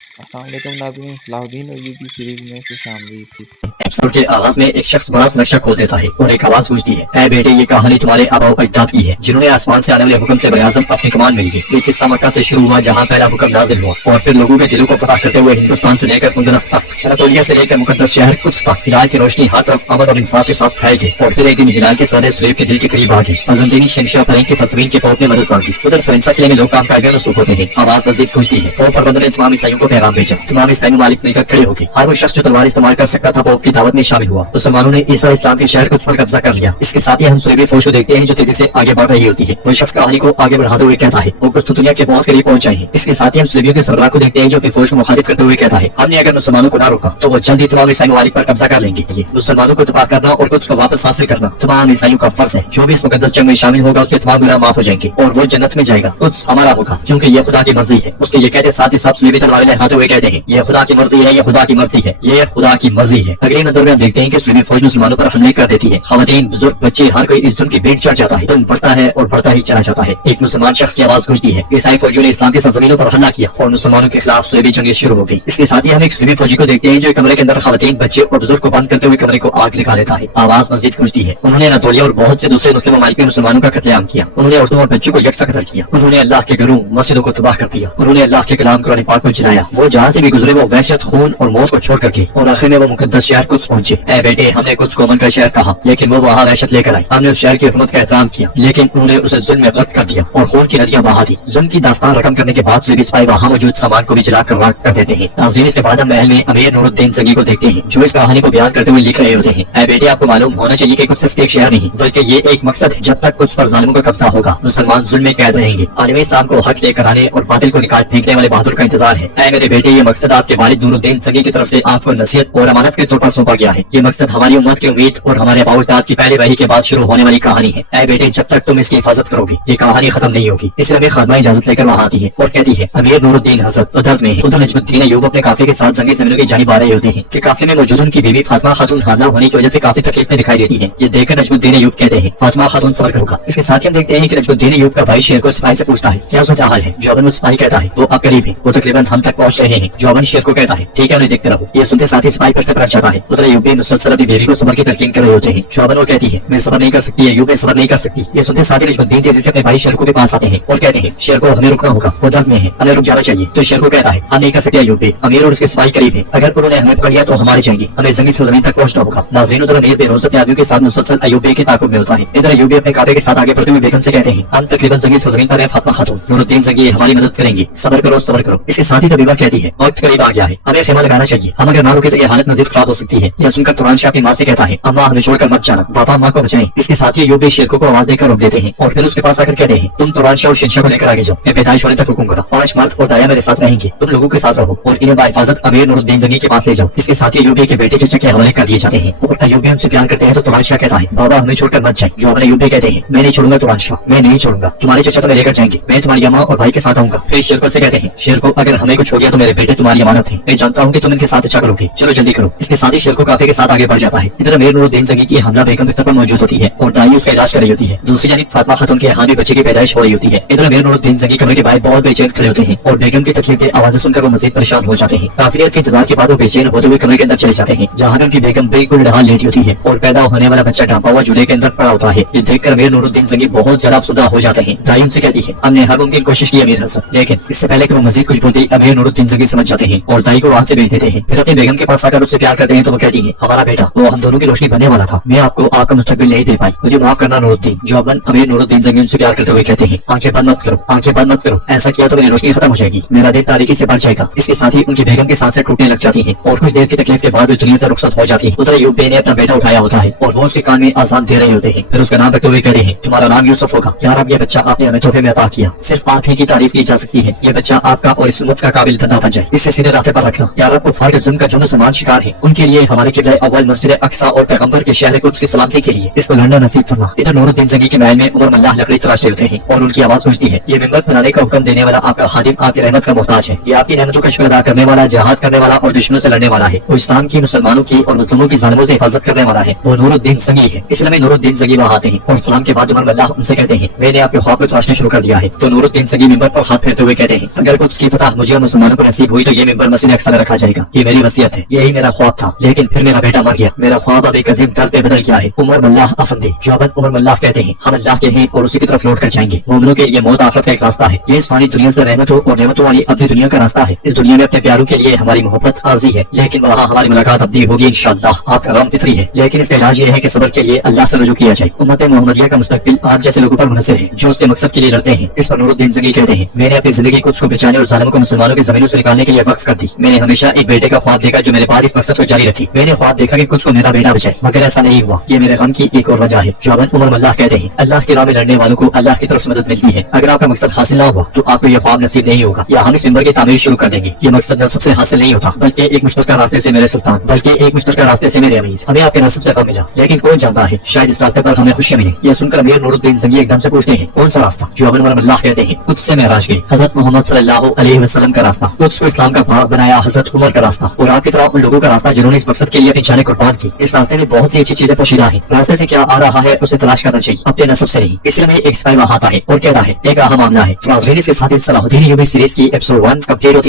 अस्सलाम वालेकुम नाज़रीन, सलाहुद्दीन और यूपी सीरीज में खुश आमदीद। एपिसोड के आगाज में एक शख्स बड़ा सा नक्शा खोल देता है और एक आवाज गूंजती है, ऐ बेटे ये कहानी तुम्हारे आबा अजदाद की है जिन्होंने आसमान से आने वाले हुक्म से बराज़म अपनी कमान मिली है। ये किस्सा मक्का से शुरू हुआ जहाँ पहला हुक्म नाजिल हुआ और फिर लोगों के दिलों को फतह करते हुए हिंदुस्तान से लेकर उंदलस तक, अनातोलिया से लेकर मुकद्दस शहर कुद्स तक हिदायत की रोशनी हर तरफ अमन और इंसाफ के साथ फैल गई। और फिर एक दिन हिलाल के सादे सुलेब के दिल के करीब आ गए। अर्जेंटीनी शहंशाह फरेंग की सरजमीन के पहुंचने मदद मांगी। उधर फ्रेंसा किले में लोग काम कायदे मसरूफ होते हैं। आवाज मजीद गूंजती है और परबंदर ने तमाम ईसाइयों को पैगाम भेजा। तमाम ईसाई मालिक मिलकर खड़े हो गए। हर वो शख्स जो तलवार इस्तेमाल कर सकता था वो की दावत में शामिल हुआ। मुसलमानों ने ईसा इस्लाम के शहर कुद्स पर कब्जा कर लिया। इसके साथ ही हम सुलेबी फौज को देखते हैं जो तेजी से आगे बढ़ रही होती है। वो शख्स कहानी को आगे बढ़ाते हुए कहता है वो कुछ दुनिया के बहुत करीब पहुंच जाए हैं। इसके साथ ही हम सुलेबियों के सरबराह को देखते हैं जो अपनी फौज को मुखातिब करते हुए कहता है हमने अगर मुसलमानों को न रोका तो वो जल्दी तमाम ईसाई ममालिक पर कब्जा कर लेंगे। मुसलमानों को तबाह करना और कुछ को वापस हासिल करना तमाम ईसाइयों का फर्ज है। जो भी इस मुकद्दस जंग में शामिल होगा उसके तमाम गुनाह माफ हो जाएंगे और वो जन्नत में जाएगा। कुछ हमारा होगा क्योंकि ये खुदा की मर्जी है। उसके ये कहते साथ ही सब सुलेबी तलवारें लहराते हुए कहते हैं ये खुदा की मर्जी है, ये खुदा की मर्जी है, ये खुदा की मर्जी है। अगली नजर में हम देखते हैं कि सुलेबी फौज मुसलमानों पर हमले कर देती है। खवातीन, बुजुर्ग, बच्चे हर कोई इस धुन की भेंट चढ़ जाता है। धुन बढ़ता है और बढ़ता ही चला जाता है। एक मुसलमान शख्स की आवाज गूंजती है। ईसाई फौजियों ने इस्लाम की सरजमीनों पर हमला किया और मुसलमानों के खिलाफ सुलेबी जंगें शुरू हो गई। इसके साथ ही हम एक सुलेबी फौजी को देखते हैं जो कमरे के अंदर खवातीन, बच्चे और बुजुर्ग को बंद करते हुए कमरे को आग लगा देता है। आवाज मस्जिद गूंजती है। उन्होंने अनातोलिया और बहुत से दूसरे मुस्लिम ममालिक में मुसलमानों का कत्लेआम किया। उन्होंने औरतों और बच्चों को यकसा कत्ल किया। उन्होंने अल्लाह के घरों मस्जिदों को तबाह कर दिया। उन्होंने अल्लाह के कलाम कुरान पाक को जलाया। वो जहाँ से भी गुजरे वो वहशत, खून और मौत को छोड़ करके और आखिर में वो मुकद्दस शहर कुद्स पहुंचे। ऐ बेटे हमने कुद्स को अमन का शहर कहा लेकिन वो वहाँ वहशत लेकर आए। हमने उस शहर की हुकूमत का एहतराम किया लेकिन उन्होंने उसे जुल्म में गर्क कर दिया और खून की नदियां बहा दी। जुल्म की दास्तान रकम करने के बाद सुलेबी सिपाही वहाँ मौजूद सामान को भी जला कर राख कर देते हैं। नाज़रीन, इसके बाद हम महल में अमीर नूरुद्दीन ज़ंगी को देखते हैं जो इस कहानी को बयान करते हुए लिख रहे होते हैं। ऐ बेटे आपको मालूम होना चाहिए कि कुछ सिर्फ एक शहर नहीं बल्कि ये एक मकसद है। जब तक कुछ पर जालिमों का कब्जा होगा मुसलमान जुल्म में कैद रहेंगे। आलमी इस्लाम को हक लेकर आने और बातिल को निकाल फेंकने वाले बहादुर का इंतजार है। ऐ मेरे बेटे ये मकसद आपके वालिद नूरुद्दीन ज़ंगी की तरफ से आपको नसीहत और अमानत के तौर पर सौंपा गया है। ये मकसद हमारी उम्मत की उम्मीद और हमारे अबाउजदाद की पहले वही के बाद शुरू होने वाली कहानी है। ऐ बेटे जब तक तुम इसकी हिफाजत करोगे ये कहानी खत्म नहीं होगी। इसलिए हमें खादमा इजाजत लेकर वहाँ आती है और कहती है अमीर नूरुद्दीन हजरत उधर में है। उधर नजमुद्दीन अय्यूब अपने काफिले के साथ ज़ंगी ज़मीनों की जानिब आ रहे होते हैं कि काफिले में मौजूद उनकी बीवी फातिमा खातून हामला होने की वजह से काफी तकलीफ में दिखाई देती है। ये देखकर नजमुद्दीन अय्यूब कहते हैं फातिमा खातून सब्र करोगा। इसके साथ ही हम देखते हैं कि नजमुद्दीन अय्यूब का भाई शेर को सिपाही से पूछता है क्या सूरत हाल है। जवाबन सिपाही कहता है वो अब करीब है, वो तकरीबन हम तक पहुँच रहे हैं। जवाबन शेर को कहता है ठीक है उन्हें देखते रहो। ये सुनते साथ ही सिपाही पर से पलट जाता है। उधर अय्यूब मुसलसल अपनी बीवी को सब्र की तलकीन कर रहे होते हैं। जवाबन वो कहती है मैं सब्र नहीं कर सकती, अय्यूब सब्र नहीं कर सकती। ये सुनते साथ ही नजमुद्दीन तेजी से अपने भाई शेर को भी पास आते हैं और कहते हैं शेर को हमें रुकना होगा, वो दर्द में है, हमें रुक जाना चाहिए। तो शेर को कहता है हम नहीं कर सकते अय्यूब, अमीर और उसके सिपाही करीब है, अगर उन्होंने हमें पकड़ लिया तो हमारे जाएंगे, हमें ज़ंगी सरजमीन तक पहुंचना होगा। नाज़रीन, उधर अमीर बेरोज अपने आदमियों के साथ मुसलसल अय्यूब के ताकुब में होता है। इधर अय्यूब अपने काफिले के साथ आगे बढ़ते हुए बेगम से कहते हैं हम तकरीबन ज़ंगी सरजमीन पर हैं फातिमा खातून, नूरुद्दीन ज़ंगी हमारी मदद करेंगे, सब्र करो सब्र करो। इसके साथ ही तबीबा कहती है वक्त करीब आ गया है, हमें खेमा लगाना चाहिए, हम अगर ना रुके तो ये हालत मजीद खराब हो सकती है। यह सुनकर तुरान शाह अपनी माँ से कहता है अम्मा हमें छोड़कर मत जाना, पापा माँ को बचाएं। इसके साथ ही अय्यूब शेर को आवाज देकर रोक देते हैं और फिर उसके पास आकर कहते हैं तुम तुरान शाह और शहंशाह को लेकर आगे जाओ, मैं पैदाइश होने तक रुकूंगा। 5 मर्द और दाया मेरे साथ रहेंगे, तुम लोगों के साथ रहो और इन्हें बाहिफाजत अमीर नूरुद्दीन ज़ंगी के पास ले जाओ। इसके साथ ही अय्यूब के बेटे चचा के हवाले कर दिए जाते हैं और अय्यूब उनसे प्यार करते हैं। तो तुरान शाह कहता है बाबा हमें छोड़कर मत जाए। जवाब अय्यूब कहते हैं मैं नहीं छोड़ूंगा तुरान शाह, मैं नहीं छोड़ूंगा, तुम्हारे चचा तुम्हें लेकर जाएंगे, मैं तुम्हारी अम्मा और भाई के साथ आऊंगा। फिर शेर को से कहते हैं शेर को अगर हमें कुछ हो गया तो मेरे बेटे तुम्हारी अमानत है, मैं जानता हूँ कि तुम इनके साथ अच्छा करोगे, चलो जल्दी करो। इसके साथ ही शेर को काफिले के साथ आगे बढ़ जाता है। इधर अमीर नूरुद्दीन ज़ंगी की हमला बेगम बिस्तर पर मौजूद होती है और दाई उसका इलाज कर रही होती है। दूसरी जानिब फातिमा खातून के यहाँ भी बच्चे की पैदाइश हो रही होती है। इधर अमीर नूरुद्दीन ज़ंगी कमरे के बाहर बहुत बेचैन खड़े होते हैं और बेगम की तकलीफ आवाजें सुनकर वो मजीद परेशान हो जाते हैं। काफिले के इंतजार के बाद वो बेचैन होते हुए कमरे के अंदर चले जाते हैं जहाँ उनकी बेगम बिल्कुल डहाल लेटी होती है और पैदा होने वाला बच्चा ढांपा हुआ झूले के अंदर पड़ा होता है। ये देखकर अमीर नूरुद्दीन ज़ंगी बहुत ज्यादा अफसुदा हो जाते हैं। दाई उनसे कहती है हमने हर मुमकिन कोशिश की अमीर हज़रत, लेकिन इससे पहले कि वो मजीद कुछ बोलती अमीर नूरुद्दीन ज़ंगी समझ जाते हैं और दाई को वहाँ से भेज देते हैं। फिर अपनी बेगम के पास आकर उससे प्यार करते हैं तो वो कहती है हमारा बेटा वो हम दोनों की रोशनी बनने वाला था, मैं आपको आपका मुस्तकबिल नहीं दे पाई, मुझे माफ करना नूरुद्दीन। जवाबन अमीर नूरुद्दीन ज़ंगी उनसे प्यार करते हुए कहते हैं आंखें बंद मत करो, आंखें बंद मत करो, ऐसा किया तो मेरी रोशनी खत्म हो जाएगी, मेरा दिल तारीकी से भर जाएगा। इसके साथ ही उनकी बेगम की सांसें टूटने लग जाती हैं और कुछ देर की तकलीफ के बाद दुनिया से रुखसत हो जाती है। उधर अय्यूब ने अपना बेटा उठाया होता है और वो उसके कान में आजान दे रहे होते हैं। फिर उसका नाम रखते हुए कहते हैं तुम्हारा नाम यूसुफ होगा। यार अब ये बच्चा आपने हमें तोहफे में अता किया, सिर्फ आप ही की तारीफ की जा सकती है। ये बच्चा आपका और इस उम्मत का काबिल बंदा बन जाए, इससे सीधे रास्ते पर रखना। यार आपको फार के जुल्म का जो मुसलमान शिकार है उनके लिए हमारे किबला अव्वल मस्जिद अक्सा और पैगंबर के शहर कुद्स की सलामती के लिए इसको लड़ना नसीब फरमा। इधर नूरुद्दीन ज़ंगी के महल में उमर मल्लाह लकड़ी तराश रहे होते हैं और उनकी आवाज गूंजती है ये मिंबर बनाने का हुक्म देने वाला आपका खादिम आपकी रहमत का मोहताज है, ये आपकी रहमतों का शुक्र अदा करने वाला, जहाद करने वाला और दुश्मनों से लड़ने वाला है, वो इस्लाम की, मुसलमानों की और मुस्लिमों की जालिमों से हिफाजत करने वाला है, वो नूरुद्दीन ज़ंगी है। इसलिए नूरुद्दीन ज़ंगी वहाँ आते हैं और सलाम के बाद उमर मल्लाह उनसे कहते हैं मैंने आपके ख्वाब को तराशना शुरू कर दिया है। तो नूरुद्दीन ज़ंगी मिंबर पर हाथ फेरते हुए कहते हैं अगर कुछ की फतह मुझे और मुसलमान मुसलमानों को नसीब हुई तो ये मिंबर मस्जिद अक्सा में रखा जाएगा। ये मेरी वसीयत है, यही मेरा ख्वाब था, लेकिन फिर मेरा बेटा मर गया। मेरा ख्वाब अब एक अजीम दर्द पे बदल गया है। उमर मल्लाह अफंदी, जो अब उमर मल्लाह कहते हैं, हम अल्लाह के हैं और उसी की तरफ लौट कर जाएंगे। मोमिनों के लिए मौत आखिरत का एक रास्ता है। ये इस फानी दुनिया से रहमतों और नेमतों वाली अपनी दुनिया का रास्ता है। इस दुनिया में अपने प्यारों के लिए हमारी मोहब्बत आर्जी है, लेकिन वहाँ हमारी मुलाकात अब्दी होगी इंशाअल्लाह। आपका गम फितरी है, लेकिन इसका इलाज ये है कि सब्र के लिए अल्लाह से रुजू किया जाए। उम्मत मोहम्मदिया का मुस्तकबिल आप जैसे लोगों पर मुनसर है, जो उसके मकसद के लिए लड़ते हैं। इस पर नूरुद्दीन ज़ंगी कहते हैं, मैंने अपनी जिंदगी को उसको बचाने और जालिमों को मुसलमानों की जमीनों से निकालने के लिए वक्फ कर दी। मैंने हमेशा एक बेटे का ख्वाब देखा जो मेरे पास इस मकसद को जारी रखी। मैंने ख्वाब देखा कि कुछ को मेरा बेटा बचाए, मगर ऐसा नहीं हुआ। ये मेरे गम की एक और वजह है। जो उमर मल्लाह कहते हैं, अल्लाह की राह में लड़ने वालों को अल्लाह की तरफ से मदद मिलती है। अगर आपका मकसद हासिल ना हुआ तो आपको ये ख्वाब नसीब नहीं होगा, या हम इस मिंबर की तामीर शुरू कर देंगे। ये मकसद नस्ब से हासिल नहीं होता, बल्कि एक मुश्तरका रास्ते से मेरे सुल्तान, बल्कि एक मुश्तरका रास्ते से मेरे अमीर। हमें आपके नस्ब से गम मिला, लेकिन कौन जानता है शायद इस रास्ते पर हमें खुशियां मिले। ये सुनकर अमीर नूरुद्दीन ज़ंगी एकदम से पूछते हैं, कौन सा रास्ता? जो उमर मल्लाह कहते हैं, खुद से मेराज गए, हजरत मोहम्मद सल्लल्लाहु अलैहि वसल्लम का रास्ता, कुछ को इस्लाम का भाग बनाया हजरत उमर का रास्ता, और आपकी तरह उन लोगों का रास्ता जिन्होंने इस मकसद के लिए अपनी जानें कुर्बान की। इस रास्ते में बहुत सी अच्छी चीजें पोशीदा है। रास्ते से क्या आ रहा है उसे तलाश करना चाहिए, अपने नस्ब से नहीं। इसलिए में एक सिपाही वहाँ आता है और कहता है, एक अहम मामला है। तो नाज़रीन, इसके साथ ही सलाहुद्दीन अय्यूबी सीरीज की एपिसोड 1 कंप्लीट होती है।